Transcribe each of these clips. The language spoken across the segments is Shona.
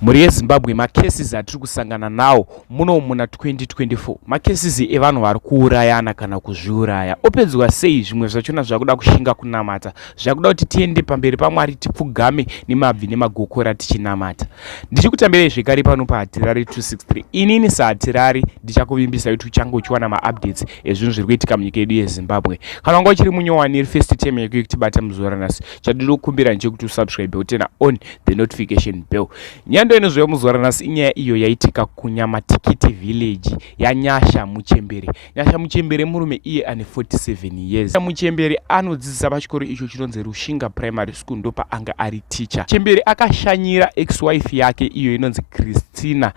Muri yeZimbabwe macases atiri kusangana nawo muno muna 2024 macases evanhu vari kuurayana kana kuzviuraya. Opedzwa sei zvimwe zvachona zvakuda kushinga kunamata, zvakuda kuti tiende pamberi paMwari tipfugame nemabvi nemagokora tichinamata. Ndichikutambirai zvekare pano paHatirari 263. Inini saHatirari ndichakuvimbisa kuti uchange uchiwana maupdates ezvinhu zviri kuitika munyika yedu yeZimbabwe. Kana wanga uchiri munyowani first time yako yekutibata muzuva ranhasi, chandiri kukumbira ndechekuti usubscribe utena on the notification bell. Nyando inozouya muzuva ranhasi inyaya iyo yaitika kunyamatikiti village yaNyasha Muchembere. Nyasha Muchembere murume iye ane 47 years. Muchembere anodzidzisa pachikoro icho chinonzi Rushinga Primary School, ndopa anga ari teacher. Muchembere akashanyira ex-wife yake iyo inonzi Christina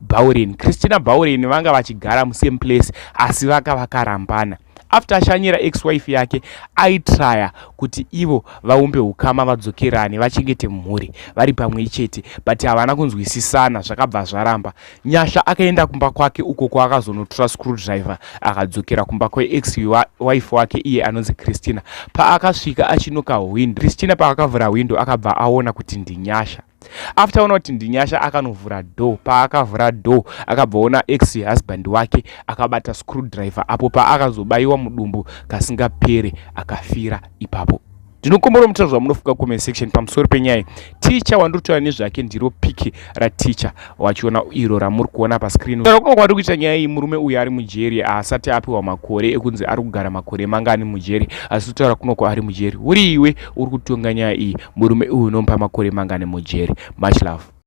Bauren. Christina Bauren vanga vachigara musame place asi vakarambana. After ashanyira ex-wife yake aitraya kuti ivo vaumbe ukama vadzokerane vachengete mhuri vari pamwe chete, but havana kunzwisisana zvakabva zvaramba. Nyasha akaenda kumba kwake uko kwaakazonotora screwdriver akadzokera kumba kwe-ex-wife wake iye anonzi Christina. Paakasvika achinoka window, Christina paakavhura window akabva aona kuti ndiNyasha. After aona kuti ndiNyasha akanovhura door, paakavhura door akabvaona ex-husband wake akabata screwdriver apo paakazobaiwa mudumbu kasingapere akafira ipapo. Ndinokumbura mutaurwa munofuka comment section pamusoro penyaya. Teacher wandinotaura nezvake ndiro piki rateacher wachiona iro ramuri kuona pascreen. Taura kwari kuita nyaya iyi, murume uyu ari mujeri asati apiwa makore ekunzi ari kugara makore mangani mujeri, asi taura kunoko ari mujeri. Uri iwe uri kutonga nyaya iyi, murume uyu unomupa makore mangani mujeri. Much love.